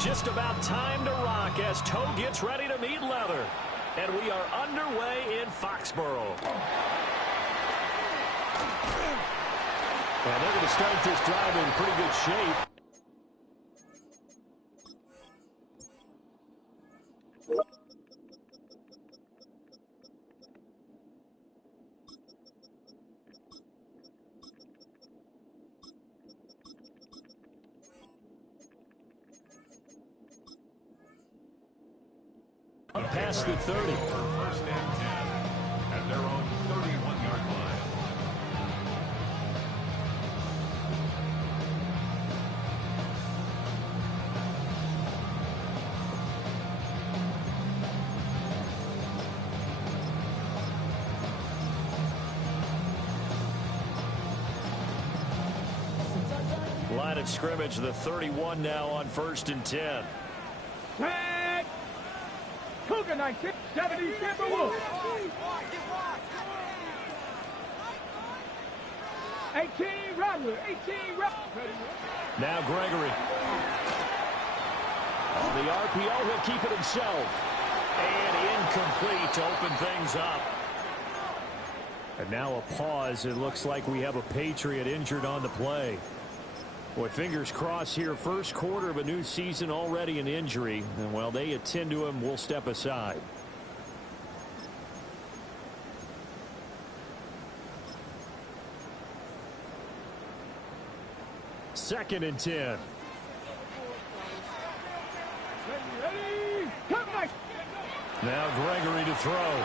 Just about time to rock as toe gets ready to meet leather. And we are underway in Foxborough. And they're going to start this drive in pretty good shape. Past the 30. First and 10 at their own 31-yard line. Line of scrimmage, the 31 now on 1st and 10. Cougar 1970 Timberwolves. 18 Rattler, 18 Rattler. Now Gregory. On the RPO, he'll keep it himself. And incomplete to open things up. And now a pause. It looks like we have a Patriot injured on the play. Boy, fingers crossed here. First quarter of a new season, already an injury. And while they attend to him, we'll step aside. Second and 10. Now Gregory to throw.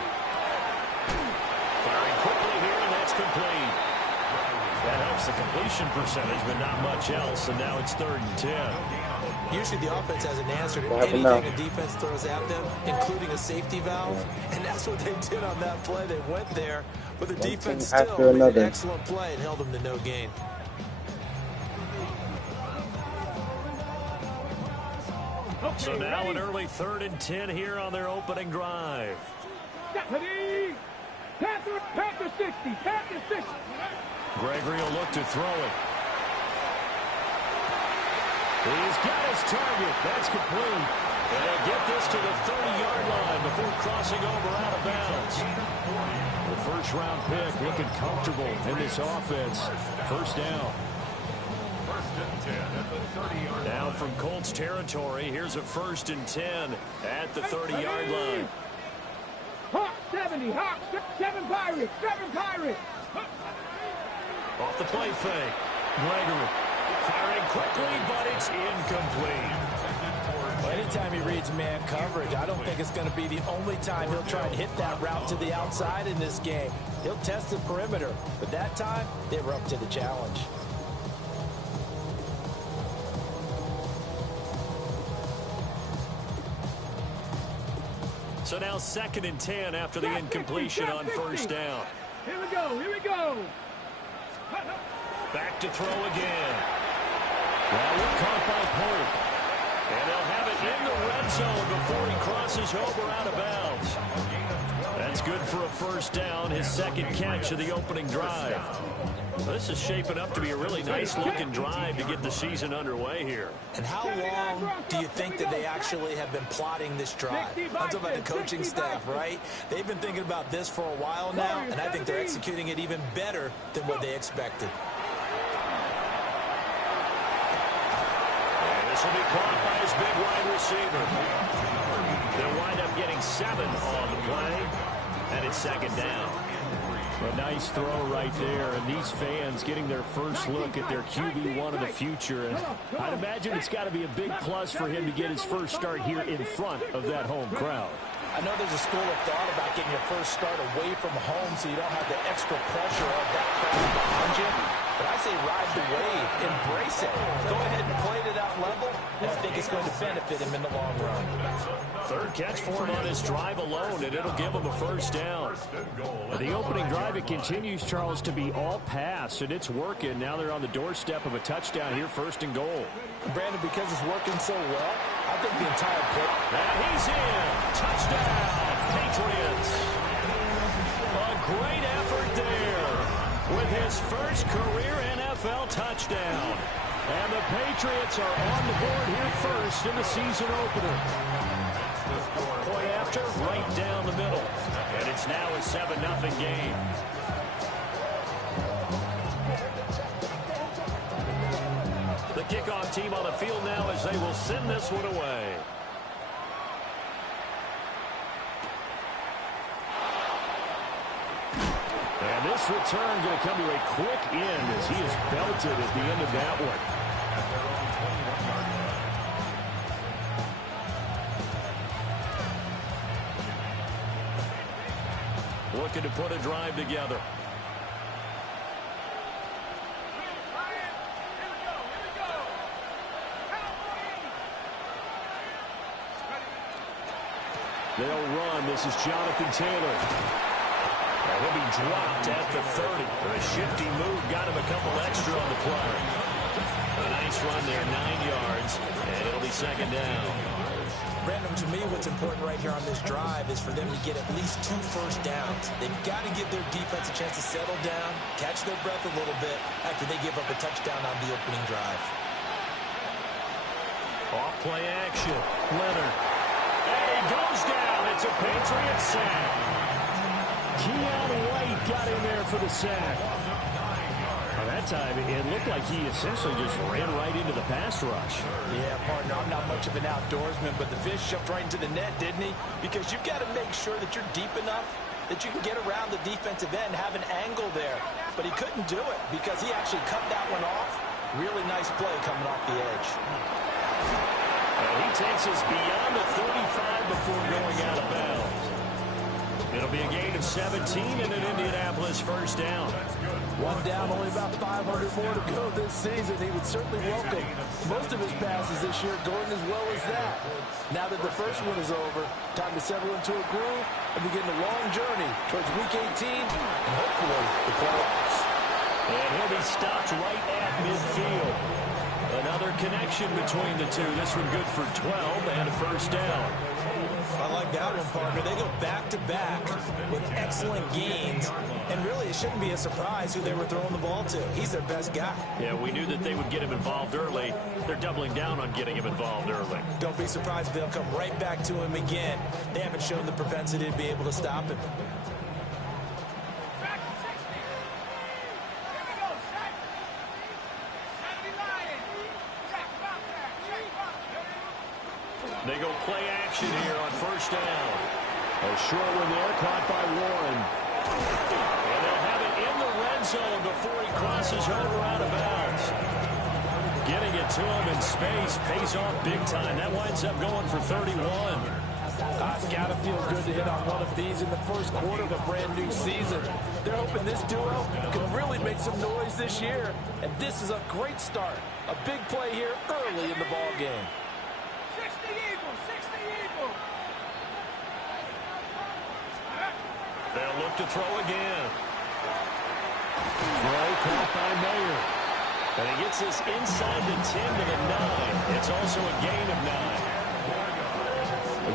Firing quickly here, and that's complete. That helps the completion percentage, but not much else, and now it's 3rd and 10. Usually the offense has an answer to anything a defense throws at them, including a safety valve, and that's what they did on that play. They went there, but the defense still made an excellent play and held them to no gain. So now an early 3rd and 10 here on their opening drive. Panther 60, Panther 60. Gregory will look to throw it. He's got his target. That's complete. And he'll get this to the 30-yard line before crossing over out of bounds. The first-round pick looking comfortable in this offense. First down. First and 10 at the 30-yard line. Now from Colts territory, here's a 1st and 10 at the 30-yard line. Hawk 70, Hawk 7 Pirates, 7 Pirates. Off the play fake. Gregory firing quickly, but it's incomplete. Well, anytime he reads man coverage, I don't think it's going to be the only time he'll try and hit that route to the outside in this game. He'll test the perimeter, but that time they were up to the challenge. So now 2nd and 10 after the incompletion on first down. Here we go, here we go. Back to throw again. Well, we're caught by Pope. And they'll have it in the red zone before he crosses over out of bounds. That's good for a first down, his 2nd catch of the opening drive. This is shaping up to be a really nice-looking drive to get the season underway here. And how long do you think that they actually have been plotting this drive? I'm talking about the coaching staff, right? They've been thinking about this for a while now, and I think they're executing it even better than what they expected. And this will be caught by his big wide receiver. They'll wind up getting 7 on the play, and it's 2nd down. A nice throw right there, and these fans getting their first look at their QB1 of the future. And I'd imagine it's got to be a big plus for him to get his first start here in front of that home crowd. I know there's a school of thought about getting your first start away from home so you don't have the extra pressure of that crowd behind you. But I say ride the wave, embrace it. Go ahead and play to that level, and I think it's going to benefit him in the long run. 3rd catch for him on his drive alone, and it'll give him a first down. The opening drive, it continues, Charles, to be all pass, and it's working. Now they're on the doorstep of a touchdown here, 1st and goal. Brandon, because it's working so well, I think the entire play. And he's in. Touchdown, Patriots. A great effort there with his first career NFL touchdown. And the Patriots are on the board here first in the season opener. Point after, right down the middle. And it's now a 7-0 game. The kickoff team on the field now as they will send this one away. And this return going to come to a quick end as he is belted at the end of that one. Looking to put a drive together. They'll run. This is Jonathan Taylor. And he'll be dropped at the 30. A shifty move got him a couple extra on the play. A nice run there, 9 yards, and it'll be second down. Brandon, to me, what's important right here on this drive is for them to get at least 2 first downs. They've got to give their defense a chance to settle down, catch their breath a little bit after they give up a touchdown on the opening drive. Off play action. Leonard. And he goes down. It's a Patriot sack. Keon White got in there for the sack. That time, it looked like he essentially just ran right into the pass rush. Yeah, partner, I'm not much of an outdoorsman, but the fish jumped right into the net, didn't he? Because you've got to make sure that you're deep enough that you can get around the defensive end, have an angle there. But he couldn't do it because he actually cut that one off. Really nice play coming off the edge. And he takes us beyond the 35 before going out of bounds. It'll be a gain of 17 and an Indianapolis first down. One down, only about 500 more to go this season. He would certainly welcome most of his passes this year going as well as that. Now that the first one is over, time to settle into a groove and begin the long journey towards Week 18 and hopefully the playoffs. And he'll be stopped right at midfield. Another connection between the two. This one good for 12 and a first down. I like that one, partner. They go back-to-back with excellent gains. And really, it shouldn't be a surprise who they were throwing the ball to. He's their best guy. Yeah, we knew that they would get him involved early. They're doubling down on getting him involved early. Don't be surprised if they'll come right back to him again. They haven't shown the propensity to be able to stop him. They go play action here on first down. A short one there, caught by Warren. And they'll have it in the red zone before he crosses over out of bounds. Getting it to him in space pays off big time. That winds up going for 31. It's got to feel good to hit on one of these in the first quarter of a brand new season. They're hoping this duo can really make some noise this year. And this is a great start. A big play here early in the ball game. They'll look to throw again. Throw caught by Mayer. And he gets this inside the 10 to the 9. It's also a gain of 9.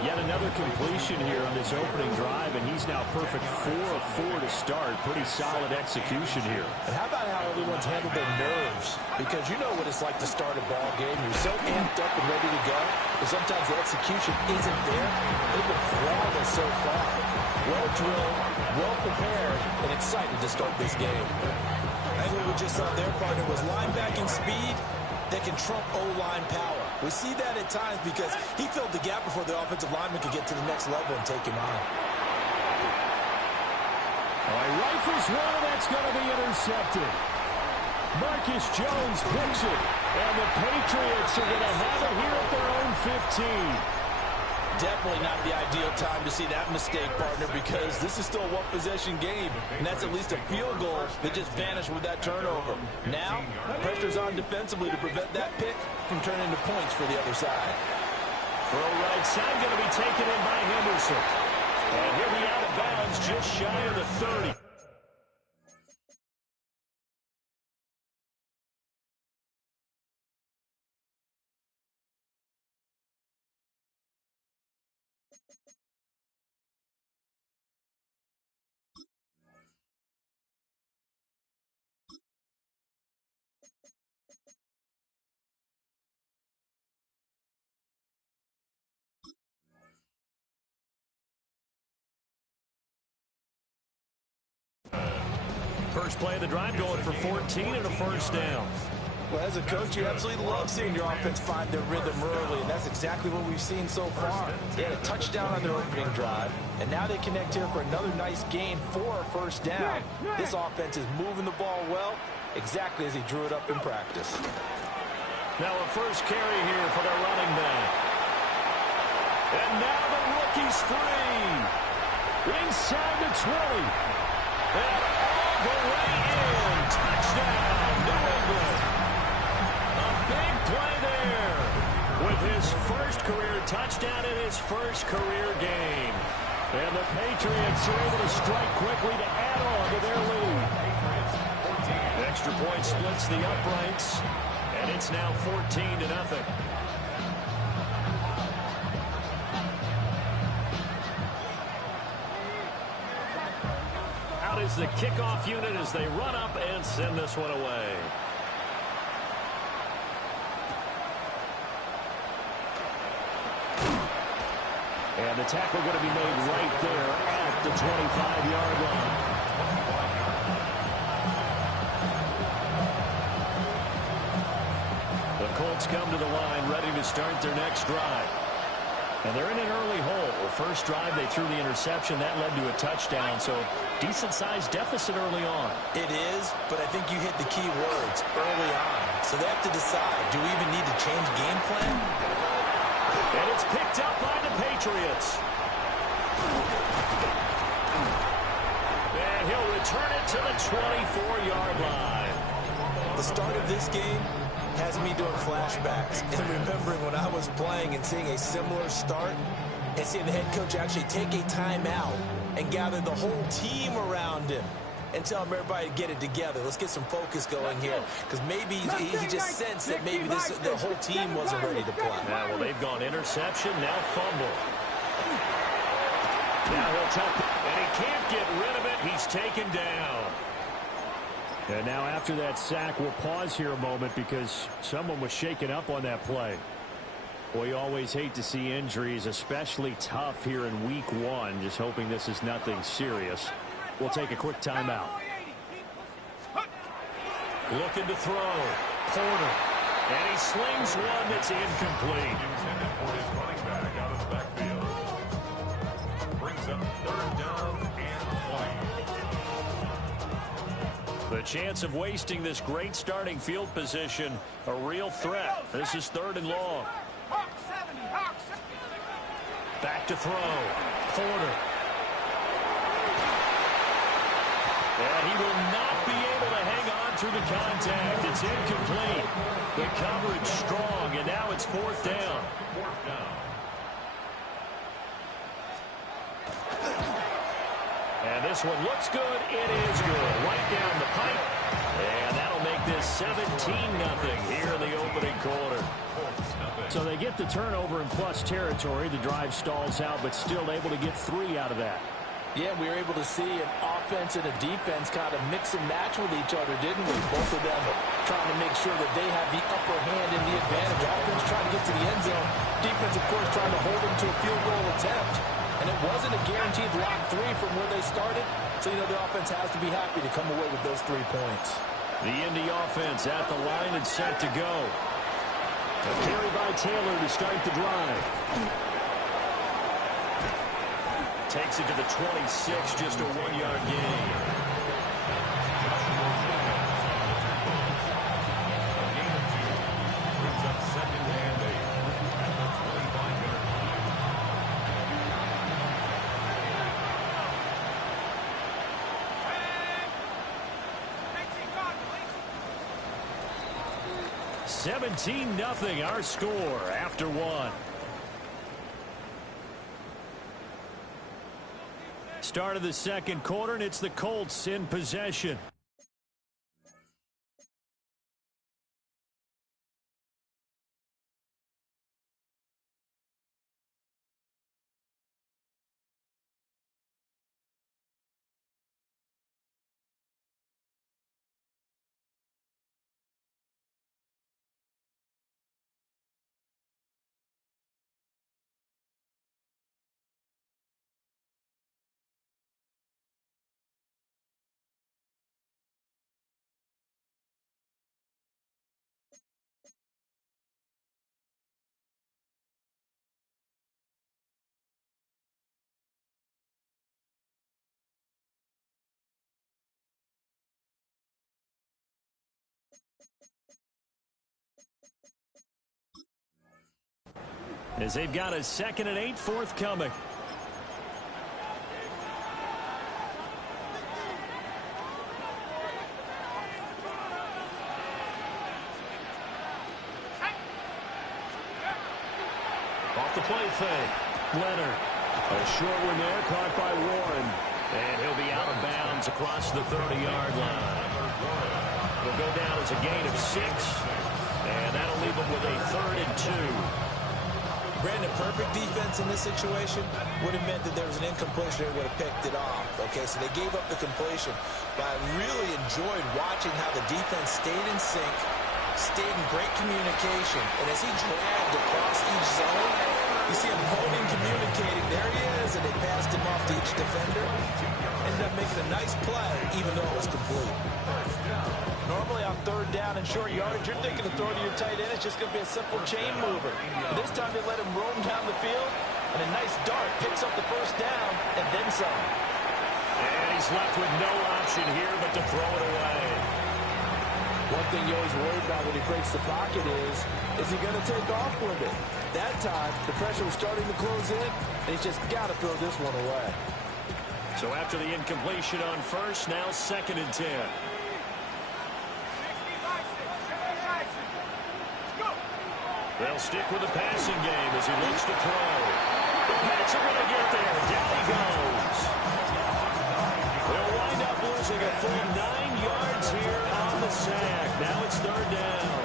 Yet another completion here on this opening drive, and he's now perfect 4 of 4 to start. Pretty solid execution here. And how about how everyone's handled their nerves? Because you know what it's like to start a ball game. You're so amped up and ready to go, but sometimes the execution isn't there. They've been flawless so far. Well drilled, well prepared, and excited to start this game. I think what we just saw there, partner, was linebacking speed that can trump O-line power. We see that at times because he filled the gap before the offensive lineman could get to the next level and take him on. All right, rifles one, that's going to be intercepted. Marcus Jones picks it, and the Patriots are going to have it here at their own 15. Definitely not the ideal time to see that mistake, partner, because this is still a one-possession game, and that's at least a field goal that just vanished with that turnover. Now, pressure's on defensively to prevent that pick from turning into points for the other side. Throw right side going to be taken in by Henderson. And he'll be out of bounds just shy of the 30. first play of the drive, going for 14 and a first down. Well, as a coach, you absolutely love seeing your offense find their rhythm early, and that's exactly what we've seen so far. They had a touchdown on their opening drive, and now they connect here for another nice gain for a first down. This offense is moving the ball well, exactly as he drew it up in practice. Now a first carry here for the running back. And now the rookie's free. Inside the 20. And all the way in. Touchdown, New England. A big play there with his first career touchdown in his first career game. And the Patriots are able to strike quickly to add on to their lead. Extra point splits the uprights, and it's now 14-0. Out is the kickoff unit as they run up and send this one away. And the tackle going to be made right there at the 25-yard line. The Colts come to the line ready to start their next drive. And they're in an early hole. First drive, they threw the interception. That led to a touchdown, so decent-sized deficit early on. It is, but I think you hit the key words, early on. So they have to decide, do we even need to change game plan? And it's picked up by the Patriots. And he'll return it to the 24-yard line. The start of this game has me doing flashbacks and remembering when I was playing and seeing a similar start and seeing the head coach actually take a timeout and gather the whole team around him and tell him everybody to get it together. Let's get some focus going here, because maybe he just sensed that maybe the whole team wasn't ready to play. Yeah, well, they've gone interception, now fumble. Now he'll tuck it, and he can't get rid of it. He's taken down. And now after that sack, we'll pause here a moment because someone was shaken up on that play. Well, you always hate to see injuries, especially tough here in week one. Just hoping this is nothing serious. We'll take a quick timeout. Looking to throw. Porter. And he slings one that's incomplete. Intended for his running back out of the backfield. Brings up third down and 20. The chance of wasting this great starting field position, a real threat. This is third and long. Back to throw. Porter. And he will not be able to hang on through the contact. It's incomplete. The coverage strong, and now it's fourth down. Fourth down. And this one looks good. It is good. Right down the pipe. And that'll make this 17-0 here in the opening quarter. So they get the turnover in plus territory. The drive stalls out, but still able to get 3 out of that. Yeah, we were able to see an offense and a defense kind of mix and match with each other, didn't we? Both of them trying to make sure that they have the upper hand and the advantage. Offense trying to get to the end zone. Defense, of course, trying to hold them to a field goal attempt. And it wasn't a guaranteed lock 3 from where they started. So, the offense has to be happy to come away with those 3 points. The Indy offense at the line and set to go. A carry by Taylor to start the drive. Takes it to the 26, just a 1-yard gain. Brings up second and 8 at the 25-yard line. 17-0 our score after 1. Start of the second quarter, and it's the Colts in possession. as they've got a 2nd and 8 forthcoming. Off the play fake. Leonard. A short one there, caught by Warren. And he'll be out of bounds across the 30-yard line. It'll go down as a gain of 6. And that'll leave him with a 3rd and 2. Brandon, perfect defense in this situation would have meant that there was an incompletion. They would have picked it off. Okay, so they gave up the completion. But I really enjoyed watching how the defense stayed in sync, stayed in great communication. And as he dragged across each zone, you see him holding, communicating. There he is, and they passed him off to each defender. Ended up making a nice play, even though it was complete. Normally on 3rd down and short yardage, you're thinking to throw to your tight end. It's just going to be a simple chain mover. But this time they let him roam down the field, and a nice dart picks up the 1st down and then some. And he's left with no option here but to throw it away. One thing you always worry about when he breaks the pocket is he going to take off with it? That time, the pressure was starting to close in, and he's just got to throw this one away. So after the incompletion on 1st, now 2nd and 10. They'll stick with the passing game as he looks to throw. The Pats are going to get there. Down he goes. They'll wind up losing a full 9 yards here on the sack. Now it's 3rd down.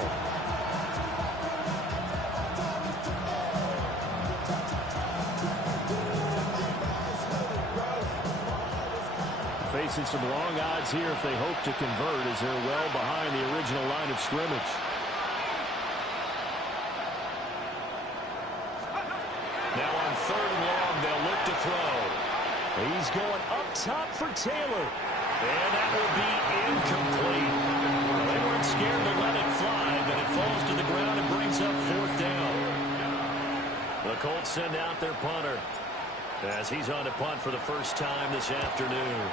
Facing some long odds here if they hope to convert as they're well behind the original line of scrimmage. Now on 3rd and long, they'll look to throw. He's going up top for Taylor. And that will be incomplete. They weren't scared to let it fly, but it falls to the ground and brings up 4th down. The Colts send out their punter as he's on to punt for the first time this afternoon.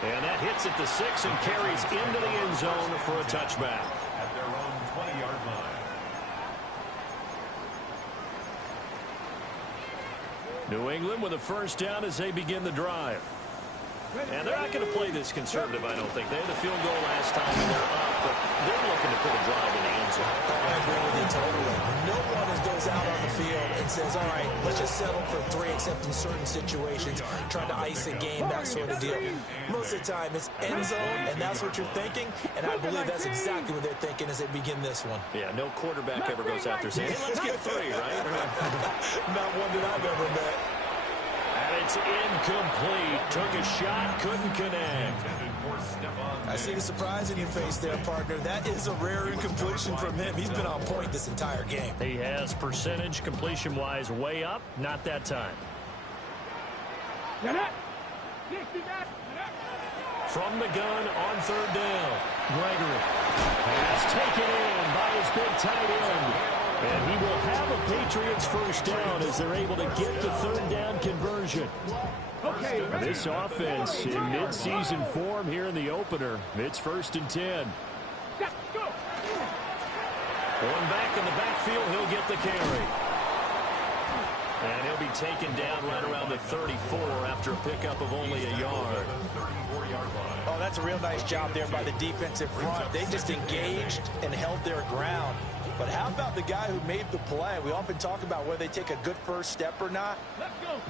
And that hits at the 6 and carries into the end zone for a touchback. At their own 20-yard line. New England with a 1st down as they begin the drive. And they're not going to play this conservative, I don't think. They had a field goal last time and they're up, but they're looking to put a drive in the end zone. I agree with you totally. No one goes out on the field and says, all right, let's just settle for 3, except in certain situations, trying to ice a game, that sort of deal. Most of the time, it's end zone, and that's what you're thinking, and I believe that's exactly what they're thinking as they begin this one. Yeah, no quarterback ever goes out there saying, hey, let's get 3, right? Not one that I've ever met. And it's incomplete. Took a shot, couldn't connect. I see the surprise in your face there, partner. That is a rare incompletion from him. He's been on point this entire game. He has percentage completion-wise way up. Not that time. From the gun on 3rd down. Gregory has taken in by his big tight end. And he will have a Patriots 1st down as they're able to get the 3rd down conversion. This offense in mid-season form here in the opener. It's 1st and 10. Going back in the backfield, he'll get the carry. And he'll be taken down right around the 34 after a pickup of only a yard. Oh, that's a real nice job there by the defensive front. They just engaged and held their ground. But how about the guy who made the play? We often talk about whether they take a good first step or not.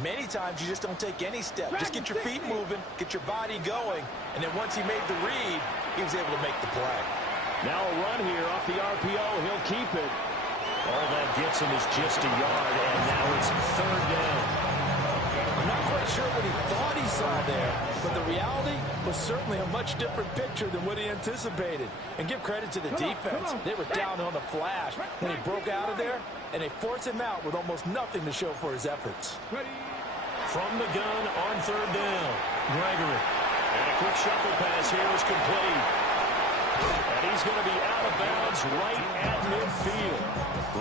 Many times you just don't take any step. Just get your feet moving, get your body going, and then once he made the read, he was able to make the play. Now a run here off the RPO. He'll keep it. All that gets him is just a yard, and now it's 3rd down. I'm not quite sure what he thought he saw there, but the reality was certainly a much different picture than what he anticipated. And give credit to the defense. They were down on the flash when he broke out of there, and they forced him out with almost nothing to show for his efforts. From the gun on 3rd down. Gregory. And a quick shuffle pass here is complete. And he's going to be out of bounds right at midfield.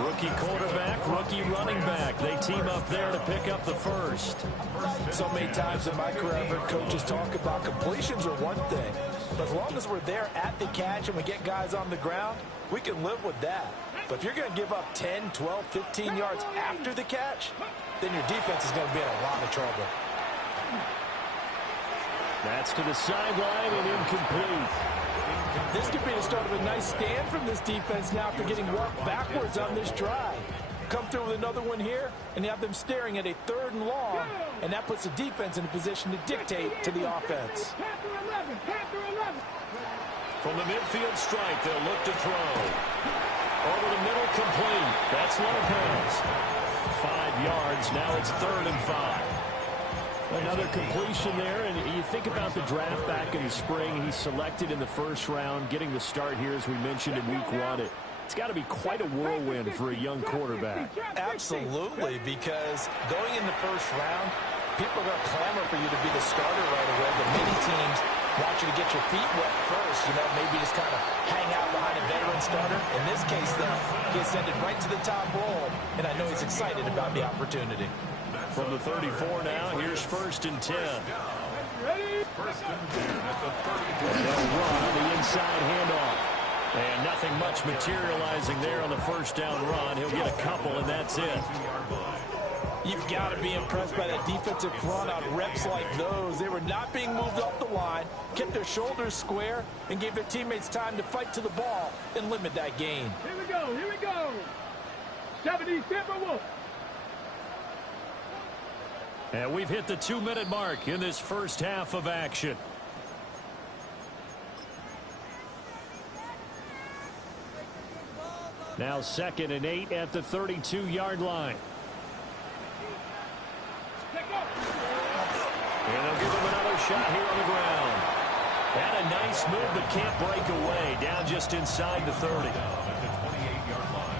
Rookie quarterback, rookie running back. They team up there to pick up the 1st. So many times in my career, I've heard coaches talk about completions are one thing, But as long as we're there at the catch and we get guys on the ground, we can live with that. But if you're going to give up 10, 12, 15 yards after the catch, then your defense is going to be in a lot of trouble. That's to the sideline and incomplete. This could be the start of a nice stand from this defense now after getting walked backwards on this drive. Come through with another one here, and you have them staring at a 3rd and long, and that puts the defense in a position to dictate to the offense. From the midfield strike, they'll look to throw. Over the middle, complete. That's Lopez. 5 yards. Now it's 3rd and 5. Another completion there, and you think about the draft back in the spring. He's selected in the 1st round, getting the start here, as we mentioned, in week 1. It's got to be quite a whirlwind for a young quarterback. Absolutely, because going in the 1st round, people are going to clamor for you to be the starter right away, but many teams want you to get your feet wet first, maybe just kind of hang out behind a veteran starter. In this case, though, he ascended right to the top role, and I know he's excited about the opportunity. From the 34 now, here's 1st and 10. First and 10 at the 34. They'll run on the inside handoff. And nothing much materializing there on the 1st down run. He'll get a couple, and that's it. You've got to be impressed by that defensive front on reps like those. They were not being moved up the line, kept their shoulders square, and gave their teammates time to fight to the ball and limit that gain. Here we go, here we go. 70 Timberwolves. And we've hit the 2-minute mark in this 1st half of action. Now 2nd and 8 at the 32-yard line. And they'll give him another shot here on the ground. Had a nice move, but can't break away. Down just inside the 30.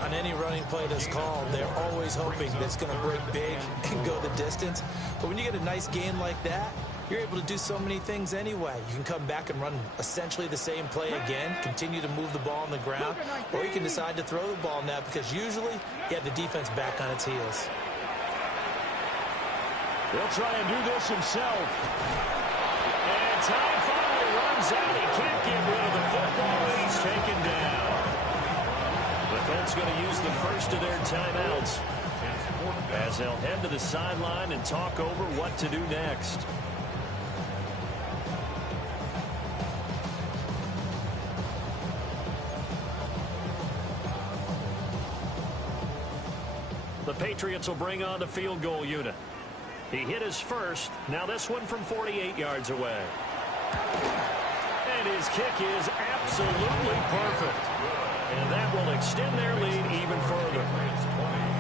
On any running play that's called, they're always hoping that it's going to break big and go the distance. But when you get a nice gain like that, you're able to do so many things anyway. You can come back and run essentially the same play again, continue to move the ball on the ground, or you can decide to throw the ball now because usually you have the defense back on its heels. He'll try and do this himself. And time finally runs out. He can't get rid of the football, and he's taken down. The Colts going to use the 1st of their timeouts as they'll head to the sideline and talk over what to do next. The Patriots will bring on the field goal unit. He hit his first. Now this one from 48 yards away. And his kick is absolutely perfect. And that will extend their lead even further.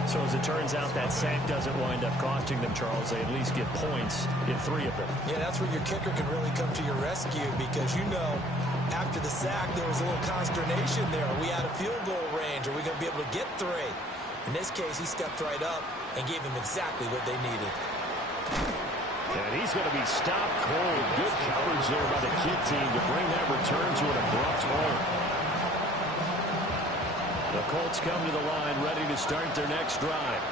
So as it turns out, that sack doesn't wind up costing them, Charles. They at least get points in 3 of them. Yeah, that's where your kicker can really come to your rescue because, after the sack, there was a little consternation there. Are we out of field goal range? Are we going to be able to get 3? In this case, he stepped right up and gave them exactly what they needed. And he's going to be stopped cold. Good coverage there by the kick team to bring that return to an abrupt halt. The Colts come to the line ready to start their next drive.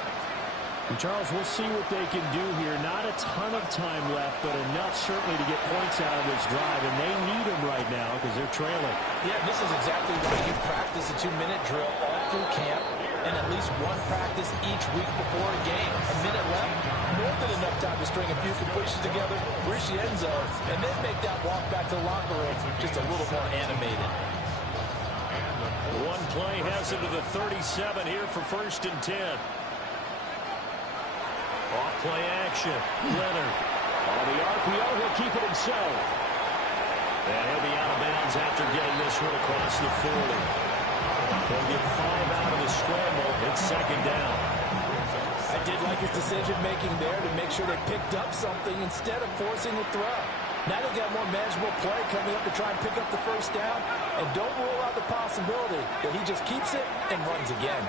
And Charles, we'll see what they can do here. Not a ton of time left, but enough certainly to get points out of this drive. And they need them right now because they're trailing. Yeah, this is exactly why you practice a 2-minute drill all through camp and at least one practice each week before a game. A minute left, more than enough time to string a few completions together, reach the end zone, and then make that walk back to the locker room just a little more animated. One play has it to the 37 here for 1st and 10. Off play action. Leonard. On the RPO, he'll keep it himself. And he'll be out of bounds after getting this one across the 40. They'll get 5 out of the scramble. It's 2nd down. I did like his decision-making there to make sure they picked up something instead of forcing a throw. Now they've got more manageable play coming up to try and pick up the 1st down. And don't rule out the possibility that he just keeps it and runs again.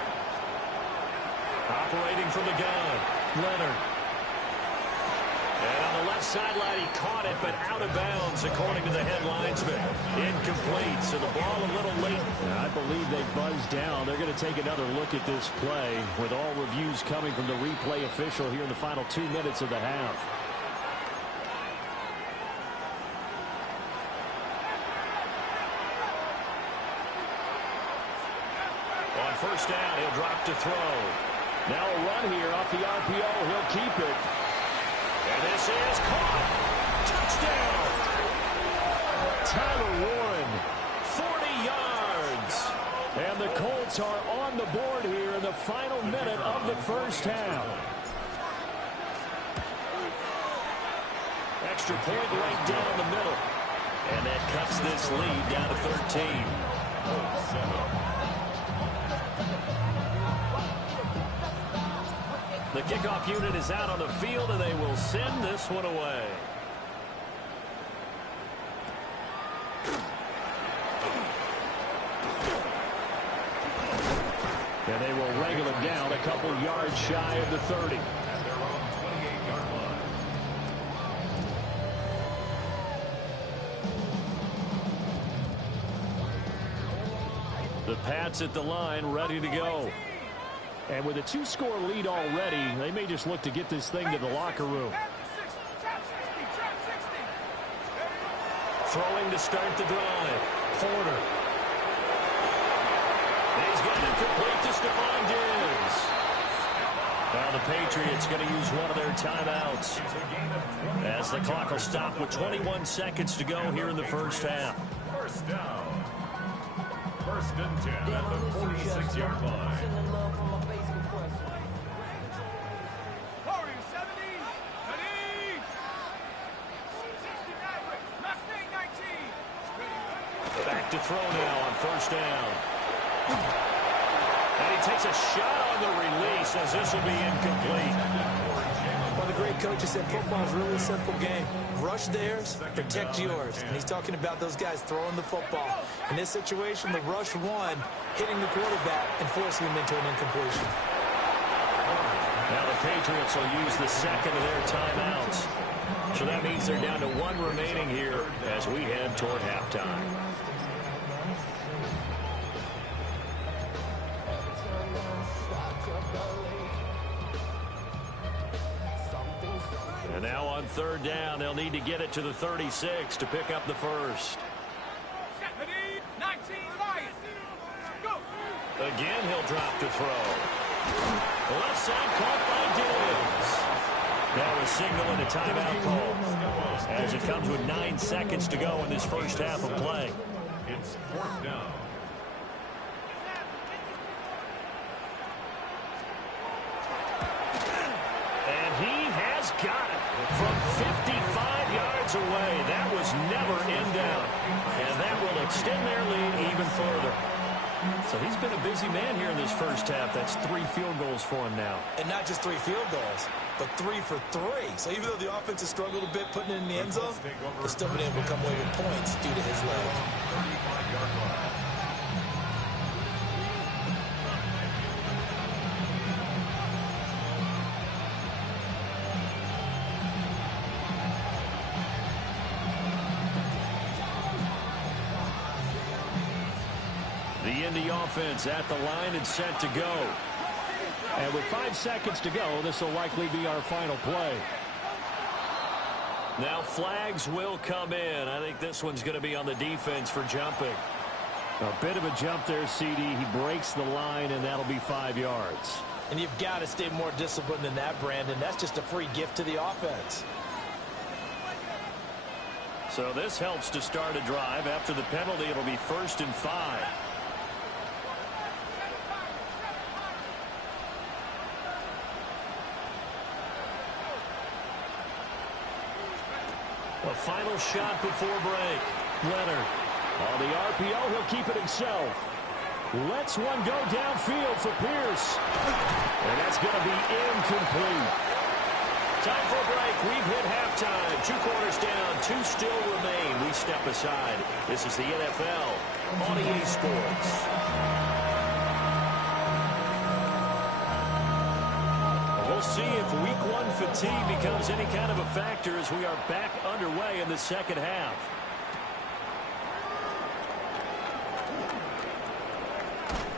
Operating from the gun, Leonard. And on the left sideline, he caught it, but out of bounds, according to the head linesman. Incomplete, so the ball a little late. I believe they buzzed down. They're going to take another look at this play, with all reviews coming from the replay official here in the final 2 minutes of the half. first down. He'll drop to throw. Now a run here off the RPO. He'll keep it. And this is caught. Touchdown. Tyler Warren, 40 yards. And the Colts are on the board here in the final minute of the first half. Extra point right down the middle. And that cuts this lead down to 13. The kickoff unit is out on the field, and they will send this one away. And they will wrangle it down a couple yards shy of the 30. At their own 28-yard line. The Pats at the line, ready to go. And with a two-score lead already, they may just look to get this thing to the locker room. Throwing to start the drive. Porter. He's got it complete to Stephon Diggs. Now the Patriots going to use one of their timeouts as the clock will stop with 21 seconds to go here in the first half. First down. First and 10 at the 46-yard line. Back to throw now on first down. And he takes a shot on the release as this will be incomplete. One of the great coaches said football is really a simple game. Rush theirs, protect yours. And he's talking about those guys throwing the football. In this situation, the rush one, hitting the quarterback and forcing him into an incompletion. Now the Patriots will use the second of their timeouts. So that means they're down to one remaining here as we head toward halftime. And now on third down, they'll need to get it to the 36 to pick up the first. 19 Lions. Go. Again, he'll drop to throw. Left side caught by Diggs. Now a signal and a timeout call as it comes with 9 seconds to go in this first half of play. It's fourth down. And he has got it from 55 yards away. That was never in doubt. And that will extend their lead even further. So he's been a busy man here in this first half. That's 3 field goals for him now. And not just 3 field goals, but 3 for 3. So even though the offense has struggled a bit putting it in the end zone, they're still been able to come away with points due to his legs. 35-yard line. The Indy offense at the line and set to go. And with 5 seconds to go, this will likely be our final play. Now flags will come in. I think this one's going to be on the defense for jumping. A bit of a jump there, CD. He breaks the line, and that'll be 5 yards. And you've got to stay more disciplined than that, Brandon. That's just a free gift to the offense. So this helps to start a drive. After the penalty, it'll be 1st and 5. A final shot before break. Leonard on the RPO. He'll keep it himself. Lets one go downfield for Pierce. And that's going to be incomplete. Time for a break. We've hit halftime. 2 quarters down. 2 still remain. We step aside. This is the NFL on EA Sports. We'll see if week 1 fatigue becomes any kind of a factor as we are back underway in the second half.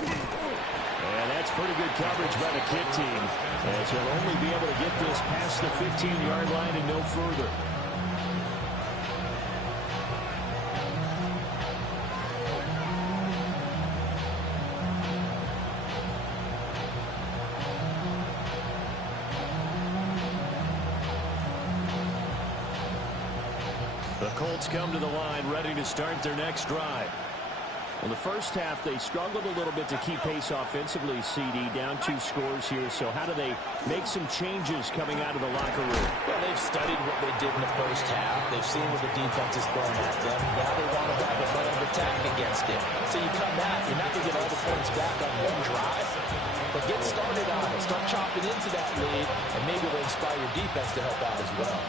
And that's pretty good coverage by the kick team, as he'll only be able to get this past the 15-yard line and no further. The Colts come to the line ready to start their next drive. In the first half, they struggled a little bit to keep pace offensively, CD, down 2 scores here. So how do they make some changes coming out of the locker room? Well, they've studied what they did in the first half. They've seen what the defense is throwing at them. Now they want to have a run of attack against it. So you come back, you're not going to get all the points back on one drive. But get started on it. Start chopping into that lead, and maybe it'll inspire your defense to help out as well.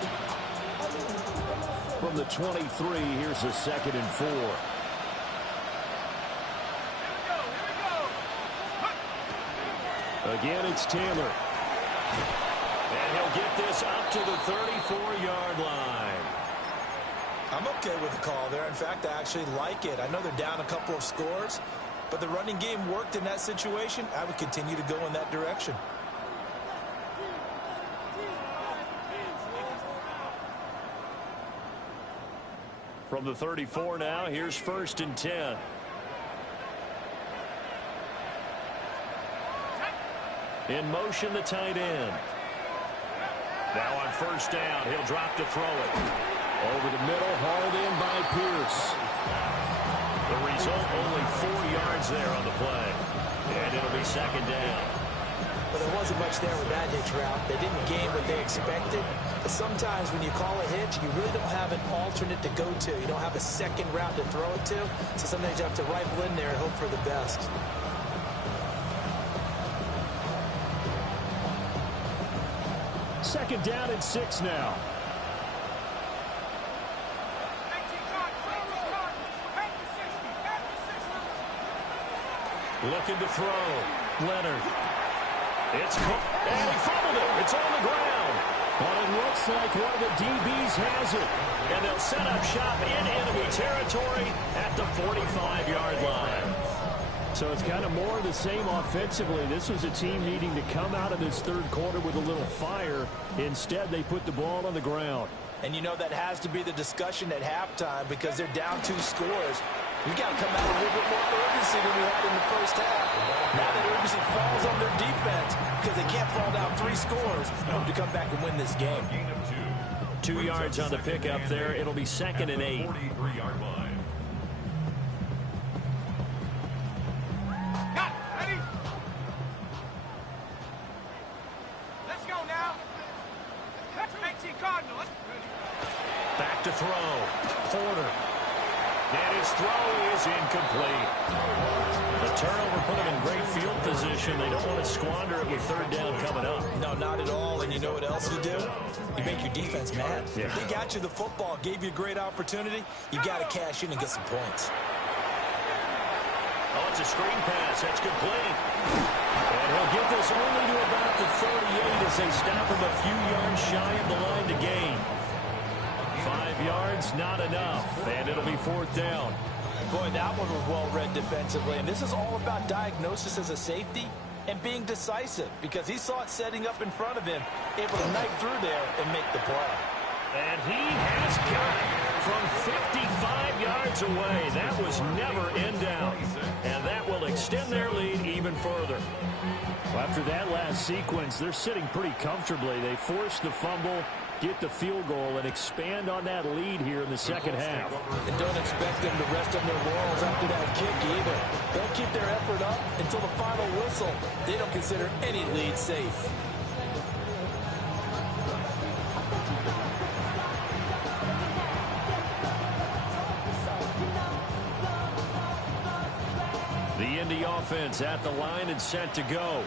From the 23, here's a 2nd and 4. Again, it's Taylor. And he'll get this up to the 34-yard line. I'm okay with the call there. In fact, I actually like it. I know they're down a couple of scores, but the running game worked in that situation. I would continue to go in that direction. From the 34 now, here's 1st and 10. In motion, the tight end. Now on 1st down, he'll drop to throw it. Over the middle, hauled in by Pierce. The result, only 4 yards there on the play. And it'll be 2nd down. But there wasn't much there with that hitch route. They didn't gain what they expected. But sometimes when you call a hitch, you really don't have an alternate to go to. You don't have a second route to throw it to. So sometimes you have to rifle in there and hope for the best. Second down and 6 now. Looking to throw. Leonard. It's caught. And he fumbled it. It's on the ground. But it looks like one of the DBs has it. And they'll set up shop in enemy territory at the 45-yard line. So it's kind of more of the same offensively. This was a team needing to come out of this 3rd quarter with a little fire. Instead, they put the ball on the ground. And you know that has to be the discussion at halftime because they're down 2 scores. You got to come out with a little bit more urgency than we had in the first half. Now that urgency falls on their defense because they can't fall down 3 scores in order to come back and win this game. 2 yards on the pickup there. It'll be 2nd and 8. 43-yard line. Back to throw. Porter. And his throw is incomplete. The turnover put him in great field position. They don't want to squander it with 3rd down coming up. No, not at all. And you know what else you do? You make your defense mad. Yeah. They got you the football, gave you a great opportunity. You got to cash in and get some points. Oh, it's a screen pass. That's complete. And he'll get this only to about the 38 as they stop him a few yards shy of the line to gain. 5 yards, not enough. And it'll be 4th down. Boy, that one was well read defensively. And this is all about diagnosis as a safety and being decisive because he saw it setting up in front of him, able to knife through there and make the play. And he has got it from 55 yards away. That was never in doubt. And that will extend their lead even further. Well, after that last sequence, they're sitting pretty comfortably. They force the fumble, get the field goal, and expand on that lead here in the 2nd half. And don't expect them to rest on their laurels after that kick either. They'll keep their effort up until the final whistle. They don't consider any lead safe. The Indy offense at the line and set to go.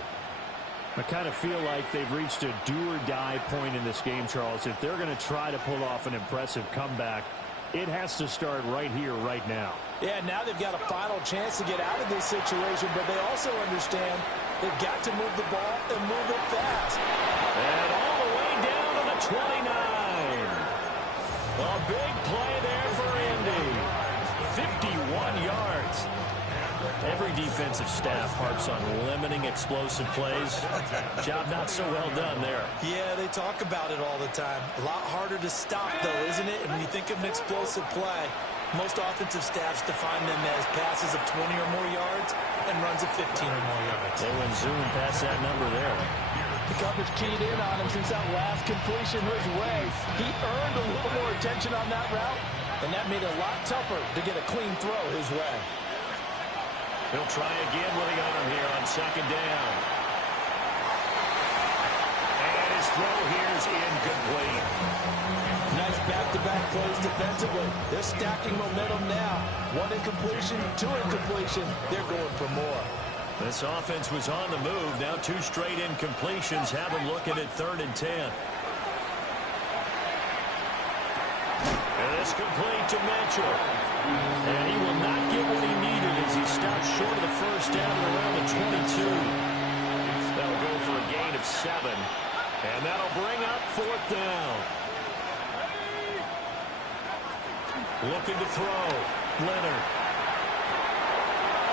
I kind of feel like they've reached a do-or-die point in this game, Charles. If they're going to try to pull off an impressive comeback, it has to start right here, right now. Yeah, now they've got a final chance to get out of this situation, but they also understand they've got to move the ball and move it fast. And all the way down to the 29. A big play there for Indy. 51 yards. Every defensive staff harps on limiting explosive plays. Job not so well done there. Yeah, they talk about it all the time. A lot harder to stop, though, isn't it? And when you think of an explosive play, most offensive staffs define them as passes of 20 or more yards and runs of 15 or more yards. They went zooming past that number there. The coverage keyed in on him since that last completion his way. He earned a little more attention on that route, and that made it a lot tougher to get a clean throw his way. He'll try again with the arm here on second down. And his throw here is incomplete. Nice back-to-back plays defensively. They're stacking momentum now. One incompletion, two incompletion. They're going for more. This offense was on the move. Now 2 straight incompletions have them looking at 3rd and 10. And it's complete to Mitchell. And he will not get what he needed as he stopped short of the first down at around the 22. That'll go for a gain of 7. And that'll bring up 4th down. Looking to throw. Leonard.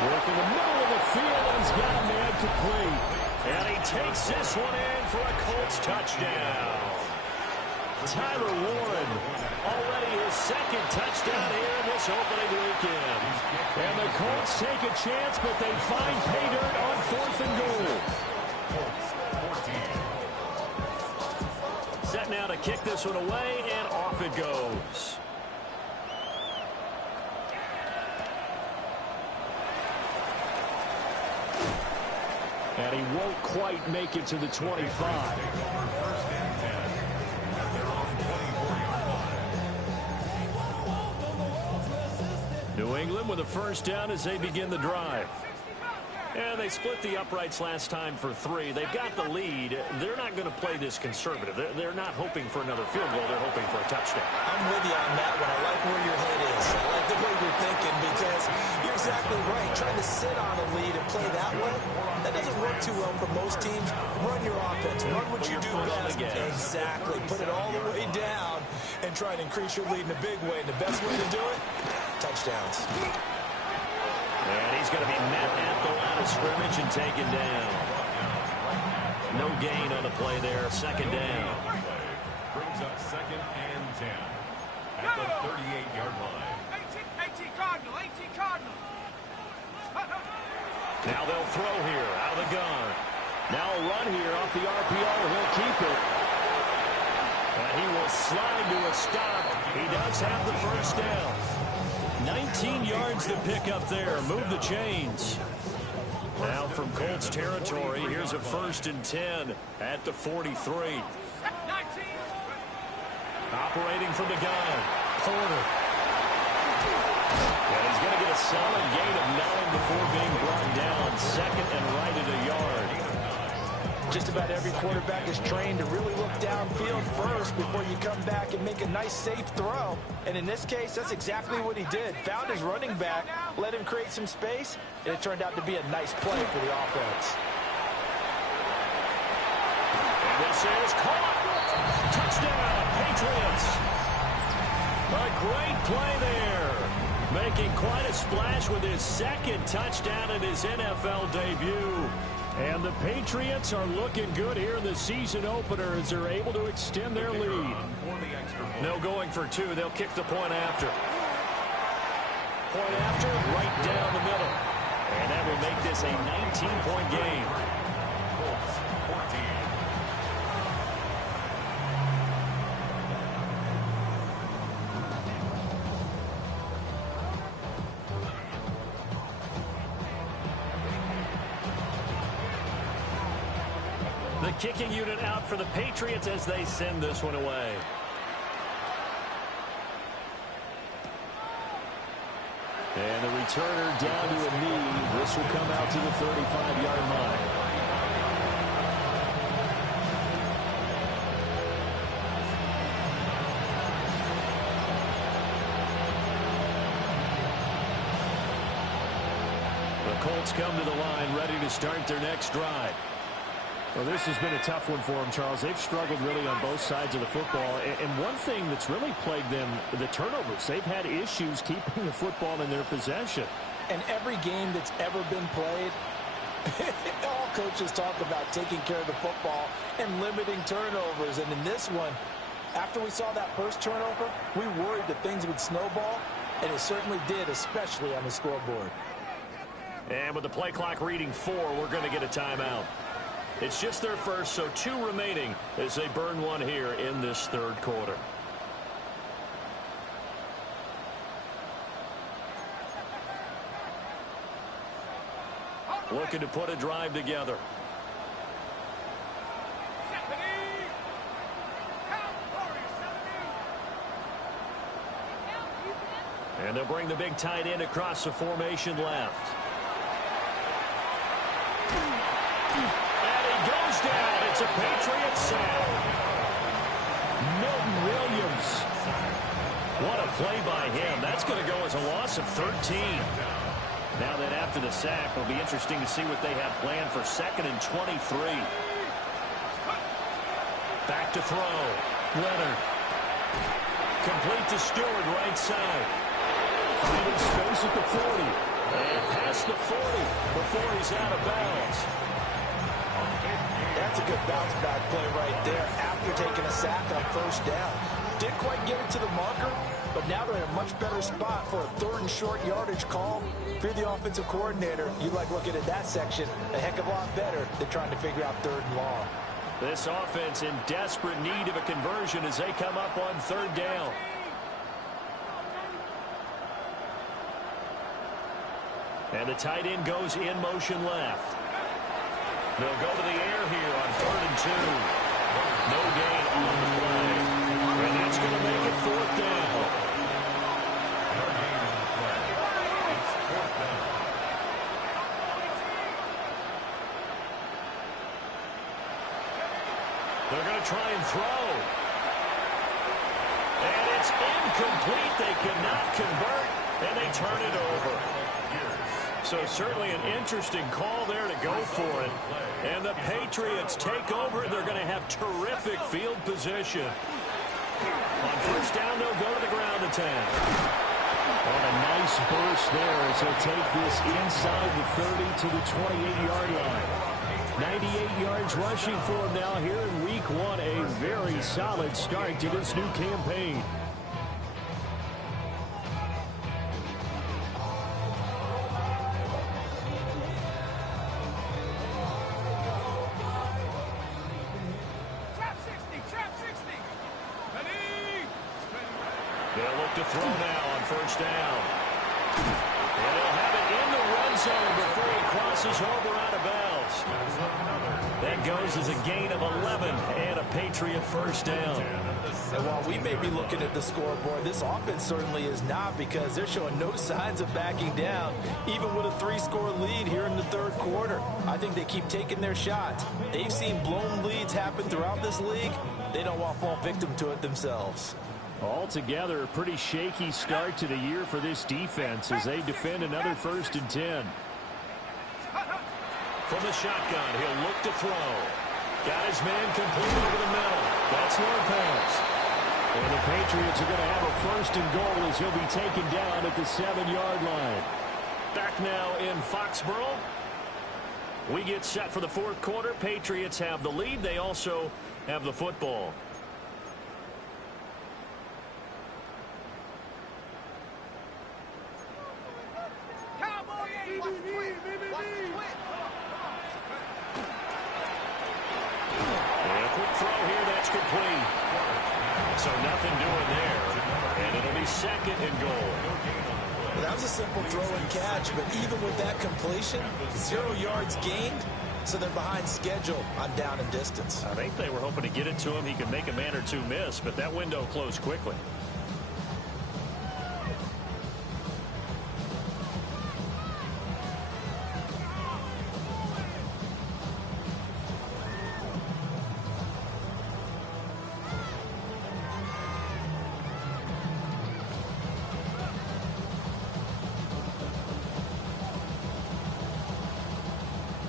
Working the middle of the field, and he's got a man complete. And he takes this one in for a Colts touchdown. Tyler Warren, already his 2nd touchdown here in this opening weekend. And the Colts take a chance, but they find pay dirt on 4th and goal. Set now to kick this one away, and off it goes. And he won't quite make it to the 25. New England with a first down as they begin the drive. And they split the uprights last time for 3. They've got the lead. They're not going to play this conservative. They're not hoping for another field goal. They're hoping for a touchdown. I'm with you on that one. I like where your head is. I like the way you're thinking because you're exactly right. Trying to sit on a lead and play that way, that doesn't work too well for most teams. Run your offense. Run what you do best. Exactly. Put it all the way down and try and increase your lead in a big way. And the best way to do it, touchdowns. And he's going to be met at the line of scrimmage and taken down. No gain on the play there. 2nd down. Brings up 2nd and 10 at the 38-yard line. 18 Cardinal, 18 Cardinal. Now they'll throw here out of the gun. Now a run here off the RPO. He'll keep it. And he will slide to a stop. He does have the first down. 19 yards to pick up there. Move the chains. Now from Colts territory, here's a 1st and 10 at the 43. Operating from the gun. Porter. And he's going to get a solid gain of 9 before being brought down. 2nd and right at a yard. Just about every quarterback is trained to really look downfield first before you come back and make a nice, safe throw. And in this case, that's exactly what he did. Found his running back, let him create some space, and it turned out to be a nice play for the offense. And this is caught. Touchdown, Patriots. A great play there. Making quite a splash with his 2nd touchdown in his NFL debut. And the Patriots are looking good here in the season opener as they're able to extend their lead. No going for 2. They'll kick the point after. Point after, right down the middle. And that will make this a 19-point game. Colts 14. The kicking unit out for the Patriots as they send this one away. And the returner down to a knee. This will come out to the 35-yard line. The Colts come to the line ready to start their next drive. Well, this has been a tough one for them, Charles. They've struggled really on both sides of the football. And one thing that's really plagued them, the turnovers. They've had issues keeping the football in their possession. And every game that's ever been played, all coaches talk about taking care of the football and limiting turnovers. And in this one, after we saw that first turnover, we worried that things would snowball, and it certainly did, especially on the scoreboard. And with the play clock reading 4, we're going to get a timeout. It's just their first, so 2 remaining as they burn one here in this third quarter. looking to put a drive together. And they'll bring the big tight end across the formation left. And he goes down. It's a Patriot sack. Milton Williams. What a play by him. That's going to go as a loss of 13. Now that after the sack, it'll be interesting to see what they have planned for 2nd and 23. Back to throw. Leonard. Complete to Stewart, right side. Finding space at the 40. And past the 40 before he's out of bounds. That's a good bounce back play right there after taking a sack on 1st down. Didn't quite get it to the marker, but now they're in a much better spot for a 3rd and short yardage call. If you're the offensive coordinator, you like looking at that section a heck of a lot better than trying to figure out 3rd and long. This offense in desperate need of a conversion as they come up on 3rd down. And the tight end goes in motion left. They'll go to the air here on 3rd and 2. No gain on the play. And that's going to make it 4th down. They're going to try and throw. And it's incomplete. They cannot convert, and they turn it over. So certainly an interesting call there to go for it. And the Patriots take over. They're going to have terrific field position. On 1st down, they'll go to the ground attack. On a nice burst there as they'll take this inside the 30 to the 28-yard line. 98 yards rushing for him now here in week 1. A very solid start to this new campaign. They'll look to throw now on 1st down. And they'll have it in the red zone before he crosses over out of bounds. That goes as a gain of 11 and a Patriot 1st down. And while we may be looking at the scoreboard, this offense certainly is not, because they're showing no signs of backing down, even with a 3-score lead here in the 3rd quarter. I think they keep taking their shots. They've seen blown leads happen throughout this league. They don't want to fall victim to it themselves. Altogether, a pretty shaky start to the year for this defense as they defend another 1st and 10. From the shotgun, he'll look to throw. Got his man complete over the middle. That's Lopez. And the Patriots are going to have a 1st and goal as he'll be taken down at the 7-yard line. Back now in Foxborough. We get set for the 4th quarter. Patriots have the lead. They also have the football. Complete. So nothing doing there. And it'll be 2nd and goal. Well, that was a simple throw and catch, but even with that completion, 0 yards gained, so they're behind schedule on down and distance. I think they were hoping to get it to him. He could make a man or two miss, but that window closed quickly.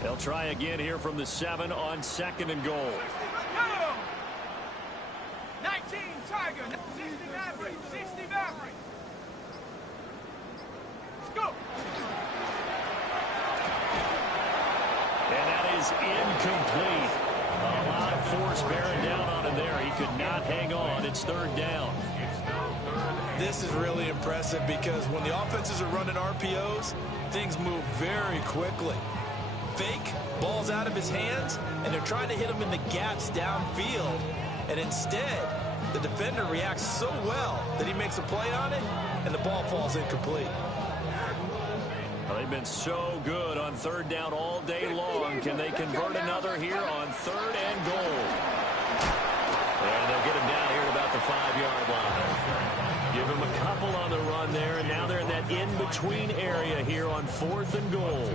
They'll try again here from the 7 on 2nd and goal. 19 Tiger, 60 Maverick, 60 Maverick. Let's go. And that is incomplete. A lot of force bearing down on him there. He could not hang on. It's 3rd down. This is really impressive because when the offenses are running RPOs, things move very quickly. Fake, ball's out of his hands, and they're trying to hit him in the gaps downfield. And instead, the defender reacts so well that he makes a play on it, and the ball falls incomplete. Well, they've been so good on third down all day long. Can they convert another here on 3rd and goal? And they'll get him down here at about the 5-yard line. Give him a couple on the run there, and now they're in that in-between area here on 4th and goal.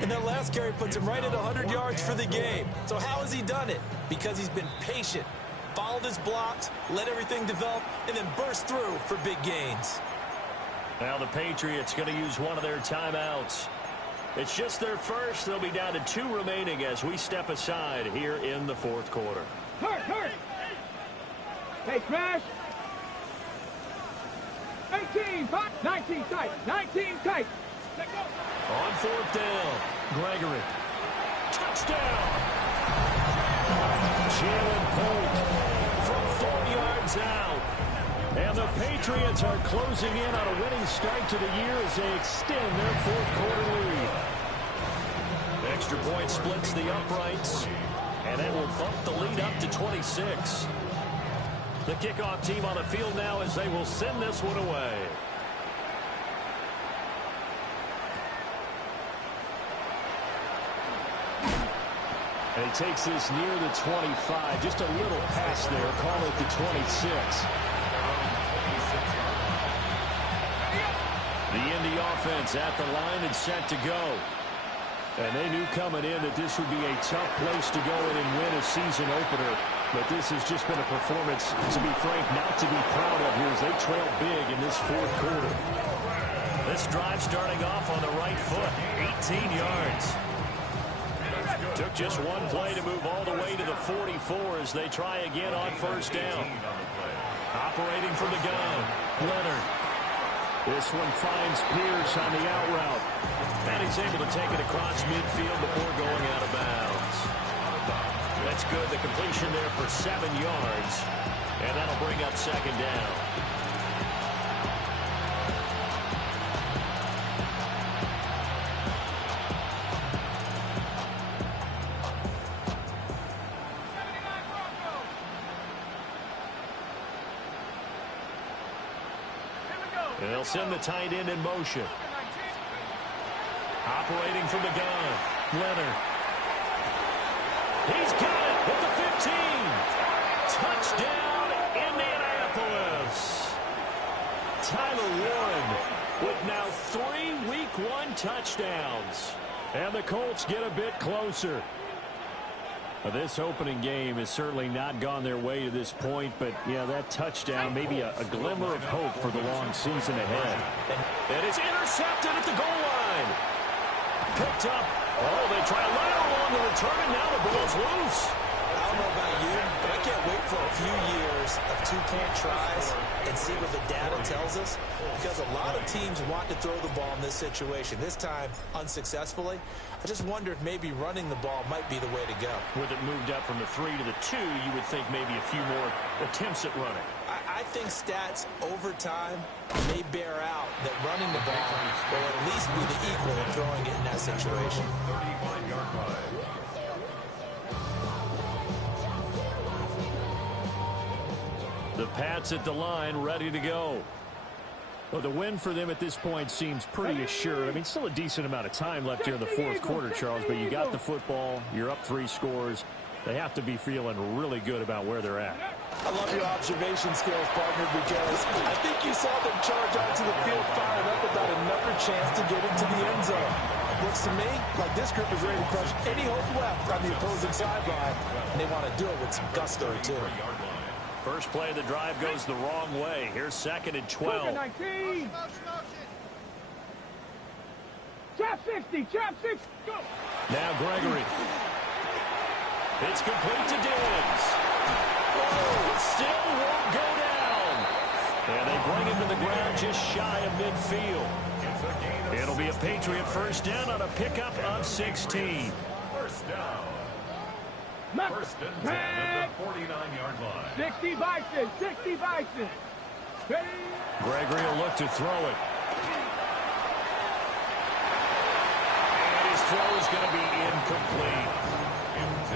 And that last carry puts him right at 100 yards for the game. So how has he done it? Because he's been patient, followed his blocks, let everything develop, and then burst through for big gains. Now the Patriots going to use one of their timeouts. It's just their first. They'll be down to 2 remaining as we step aside here in the 4th quarter. Hurt. Hey, Crash. 18, 19 tight. 19 tight. Let go. On 4th down, Gregory. Touchdown. Jalen Polk from 4 yards out. And the Patriots are closing in on a winning start to the year as they extend their 4th quarter lead. Extra point splits the uprights, and that will bump the lead up to 26. The kickoff team on the field now as they will send this one away. And he takes this near the 25. Just a little pass there. Call it the 26. The Indy offense at the line and set to go. And they knew coming in that this would be a tough place to go in and win a season opener. But this has just been a performance, to be frank, not to be proud of here as they trail big in this 4th quarter. This drive starting off on the right foot, 18 yards. Took just one play to move all the way to the 44 as they try again on 1st down. Operating from the gun, Leonard. This one finds Pierce on the out route. And he's able to take it across midfield before going out of bounds. That's good. The completion there for 7 yards. And that'll bring up 2nd down. And they'll send the tight end in motion. Operating from the gun, Leonard. He's got it at the 15. Touchdown, Indianapolis. Tyler Warren with now 3 Week 1 touchdowns. And the Colts get a bit closer. This opening game has certainly not gone their way to this point, but, yeah, that touchdown, maybe a glimmer of hope for the long season ahead. And it's intercepted at the goal line. Picked up. Oh, they try a lateral on the return, and now the ball's loose. I don't know about you, but I can't wait for a few years of 2-point tries and see what the data tells us, because a lot of teams want to throw the ball in this situation. This time, unsuccessfully. I just wonder if maybe running the ball might be the way to go. With it moved up from the 3 to the 2, you would think maybe a few more attempts at running. I think stats over time may bear out that running the ball will at least be the equal of throwing it in that situation. 35-yard line. The Pats at the line, ready to go. Well, the win for them at this point seems pretty assured. I mean, still a decent amount of time left here in the 4th quarter, Charles, but you got the football, you're up 3 scores. They have to be feeling really good about where they're at. I love your observation skills, partner, because I think you saw them charge out to the field fired up about another chance to get into the end zone. Looks to me like this group is ready to crush any hope left on the opposing sideline, and they want to do it with some gusto, too. First play of the drive goes the wrong way. Here's 2nd and 12. 19. Chop 60, chop 60, go. Now Gregory. It's complete to Diggs. Oh, still won't go down. And they bring him to the ground just shy of midfield. It'll be a Patriot first down on a pickup of 16. First down. First and 10 at the 49-yard line. 60 Bison, 60 Bison. Ready? Gregory will look to throw it. And his throw is going to be incomplete.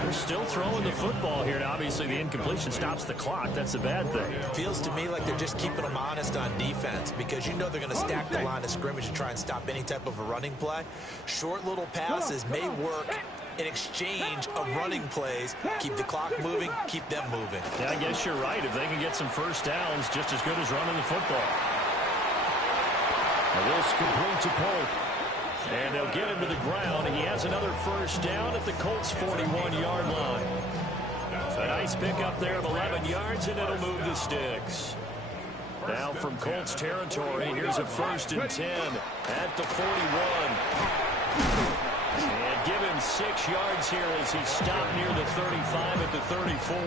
They're still throwing the football here. Now, obviously, the incompletion stops the clock. That's the bad thing. Feels to me like they're just keeping them honest on defense because you know they're going to stack the line of scrimmage and try and stop any type of a running play. Short little passes may work in exchange of running plays. Keep the clock moving, keep them moving. Yeah, I guess you're right. If they can get some first downs, just as good as running the football. Now this complete to Polk. And they'll get him to the ground. He has another first down at the Colts' 41-yard line. A nice pickup there of 11 yards, and it'll move the sticks. Now from Colts territory, here's a 1st and 10 at the 41. And give him 6 yards here as he stopped near the 35 at the 34.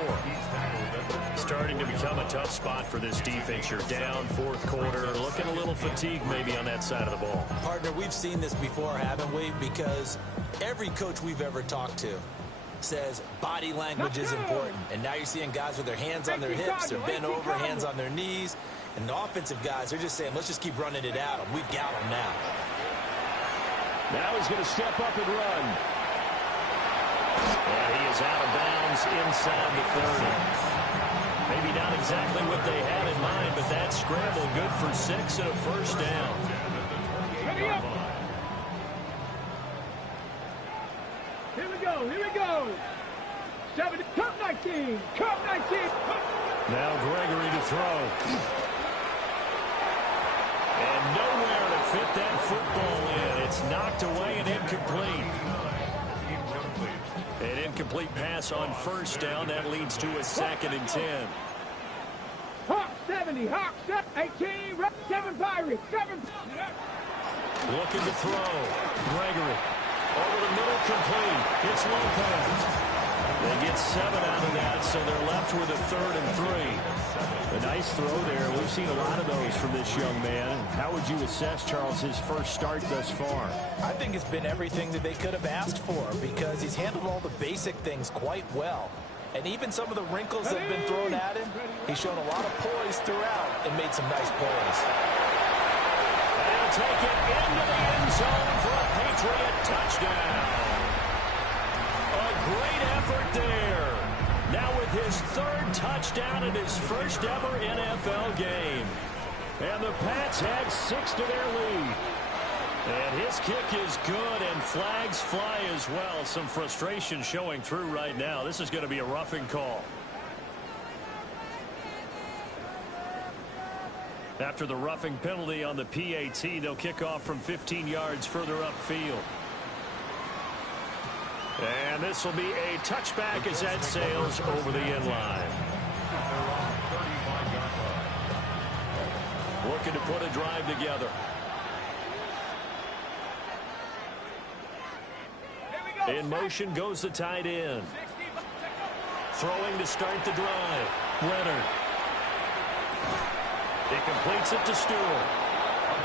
Starting to become a tough spot for this defense. You're down 4th quarter, looking a little fatigued maybe on that side of the ball. Partner, we've seen this before, haven't we? Because every coach we've ever talked to says body language is important. And now you're seeing guys with their hands on their hips, they're bent over, hands on their knees. And the offensive guys, they're just saying, let's just keep running it out. We've got them now. Now he's going to step up and run. And he is out of bounds inside the 30. Maybe not exactly what they had in mind, but that scramble good for 6 and a first down. Here we go, here we go. 70, Cup 19, Cup 19. Now Gregory to throw. And nowhere to fit that football in. It's knocked away and incomplete. An incomplete pass on first down. That leads to a 2nd and 10. Hawk 70, Hawk 18, 7 Pirates, 7. Looking to throw. Gregory. Over the middle, complete. It's Lopez. They get 7 out of that, so they're left with a 3rd and 3. A nice throw there. We've seen a lot of those from this young man. How would you assess, Charles, his first start thus far? I think it's been everything that they could have asked for because he's handled all the basic things quite well. And even some of the wrinkles that have been thrown at him, he's shown a lot of poise throughout and made some nice plays. And he'll take it into the end zone for a Patriot touchdown. A great effort there. Now with his 3rd touchdown in his first ever NFL game. And the Pats had 6 to their lead. And his kick is good, and flags fly as well. Some frustration showing through right now. This is going to be a roughing call. After the roughing penalty on the PAT, they'll kick off from 15 yards further upfield. And this will be a touchback as that sails over the end line. Looking to put a drive together. In motion goes the tight end. Throwing to start the drive. Leonard. He completes it to Stewart.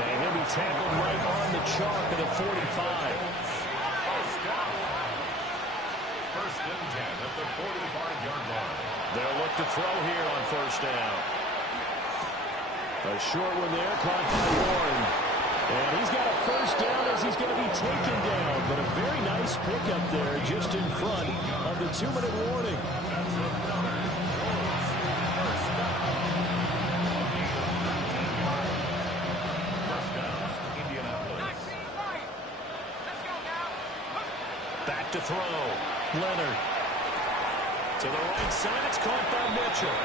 And he'll be tackled right on the chalk of the 45. First and 10 at the 45-yard line. They'll look to throw here on first down. A short one there, caught by Warren. And he's got a first down as he's going to be taken down. But a very nice pickup there just in front of the 2-minute warning. Back to throw. Leonard. To the right side, it's caught by Mitchell.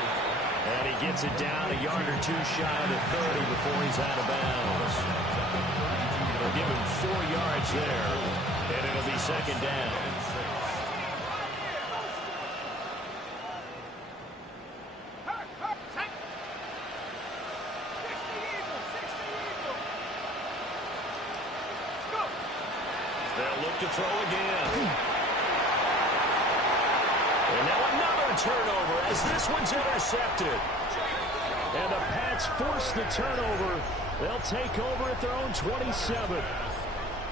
And he gets it down a yard or 2 shy of the 30 before he's out of bounds. They'll give him 4 yards there, and it'll be 2nd down. They'll look to throw again. And now another turnover as this one's intercepted. And the Pats force the turnover. They'll take over at their own 27.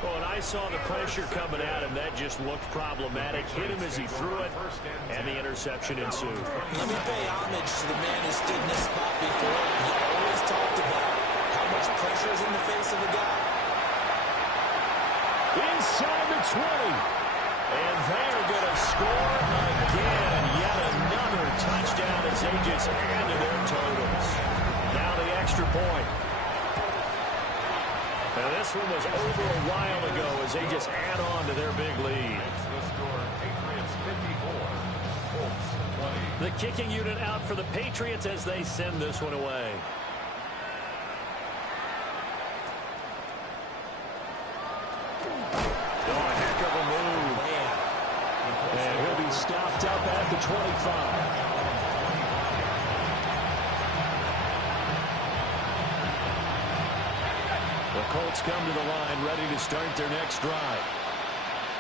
Oh, and I saw the pressure coming at him. That just looked problematic. Hit him as he threw it, and the interception ensued. Let me pay homage to the man who stood in this spot before. He always talked about how much pressure is in the face of a guy. Inside the 20. And they're going to score again. Yet another touchdown as they just add to their totals. Now the extra point. Now this one was over a while ago as they just add on to their big lead. The score, Patriots 54, Colts 20. The kicking unit out for the Patriots as they send this one away. Oh, heck of a move. And he'll be stopped up at the 25. The Colts come to the line ready to start their next drive.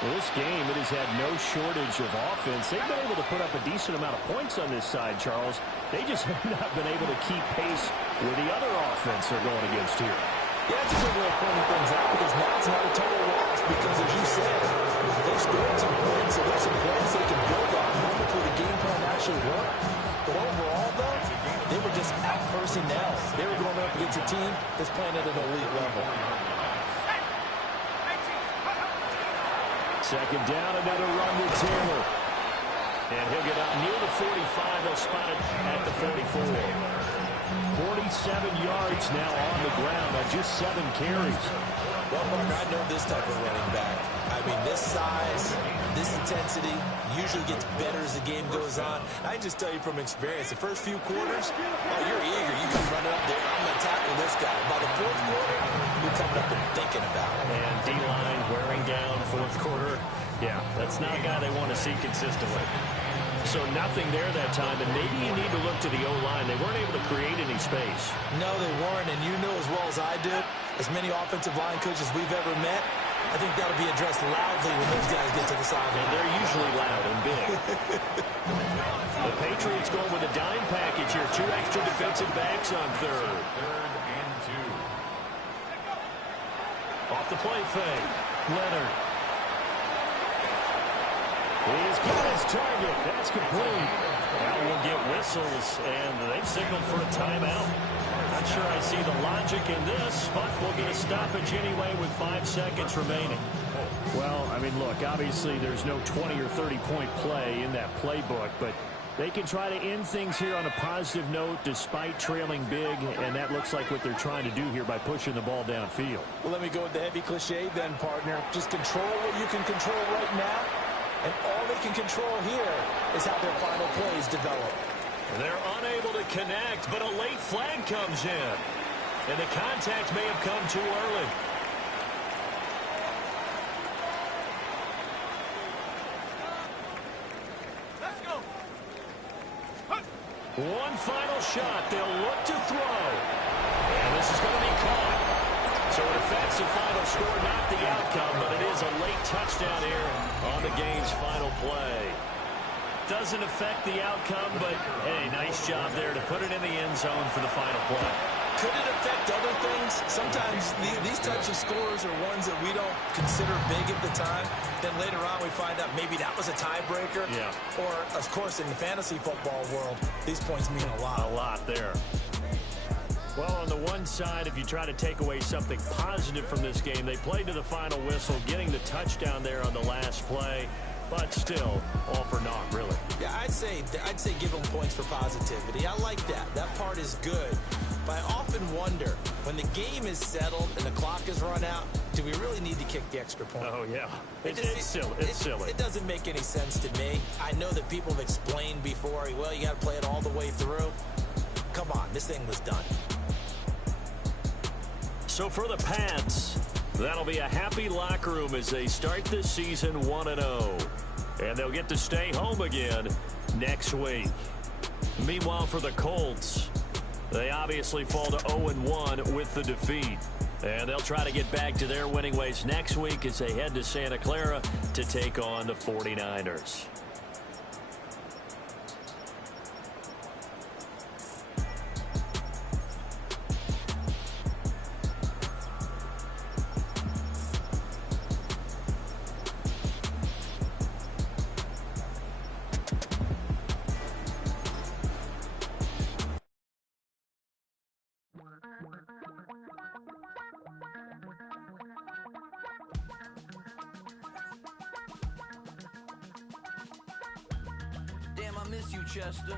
Well, this game, it has had no shortage of offense. They've been able to put up a decent amount of points on this side, Charles. They just have not been able to keep pace with the other offense they're going against here. Yeah, it's a good way of pointing things out because now it's not a total loss because, as you said, they scored some points, so there's some points they can build on moments where the game plan actually worked. But overall, though, they were just out personnel. They were going up against a team that's playing at an elite level. Second down, another run with Taylor. And he'll get up near the 45. They'll spot it at the 44. 47 yards now on the ground on just 7 carries. Well, Mark, I know this type of running back. I mean, this size, this intensity usually gets better as the game goes on. I just tell you from experience, the first few quarters, oh, you're eager. You can run up there. I'm going to tackle this guy. By the fourth quarter, you're coming up and thinking about it. And D-line wearing down fourth quarter. Yeah, that's not a guy they want to see consistently. So nothing there that time, and maybe you need to look to the O-line. They weren't able to create any space. No, they weren't, and you know as well as I do, as many offensive line coaches we've ever met, I think that'll be addressed loudly when those guys get to the sideline. And they're usually loud and big. The Patriots going with a dime package here. 2 extra defensive backs on third. Third and 2. Off the play fake. Leonard. He's got his target. That's complete. Now we'll get whistles, and they've signaled for a timeout. Not sure I see the logic in this, but we'll get a stoppage anyway with 5 seconds remaining. Well, I mean, look, obviously there's no 20 or 30-point play in that playbook, but they can try to end things here on a positive note despite trailing big, and that looks like what they're trying to do here by pushing the ball downfield. Well, let me go with the heavy cliche then, partner. Just control what you can control right now. And all they can control here is how their final plays develop. They're unable to connect, but a late flag comes in. And the contact may have come too early. Let's go. One final shot. They'll look to throw. And this is going to be caught. So it affects the final score, not the outcome, but it is a late touchdown here on the game's final play. Doesn't affect the outcome, but, hey, nice job there to put it in the end zone for the final play. Could it affect other things? Sometimes these types of scores are ones that we don't consider big at the time. Then later on we find out maybe that was a tiebreaker. Yeah. Or, of course, in the fantasy football world, these points mean a lot. A lot there. Well, on the one side, if you try to take away something positive from this game, they played to the final whistle, getting the touchdown there on the last play, but still, all for naught, really. Yeah, I'd say give them points for positivity. I like that. That part is good. But I often wonder, when the game is settled and the clock is run out, do we really need to kick the extra point? Oh, yeah. It's silly. It's silly. It doesn't make any sense to me. I know that people have explained before, well, you got to play it all the way through. Come on, this thing was done. So for the Pats, that'll be a happy locker room as they start this season 1-0. And they'll get to stay home again next week. Meanwhile, for the Colts, they obviously fall to 0-1 with the defeat. And they'll try to get back to their winning ways next week as they head to Santa Clara to take on the 49ers. Damn, I miss you, Chester.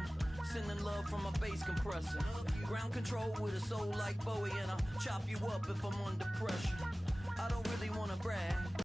Sending love from a bass compressor. Ground control with a soul like Bowie, and I'll chop you up if I'm under pressure.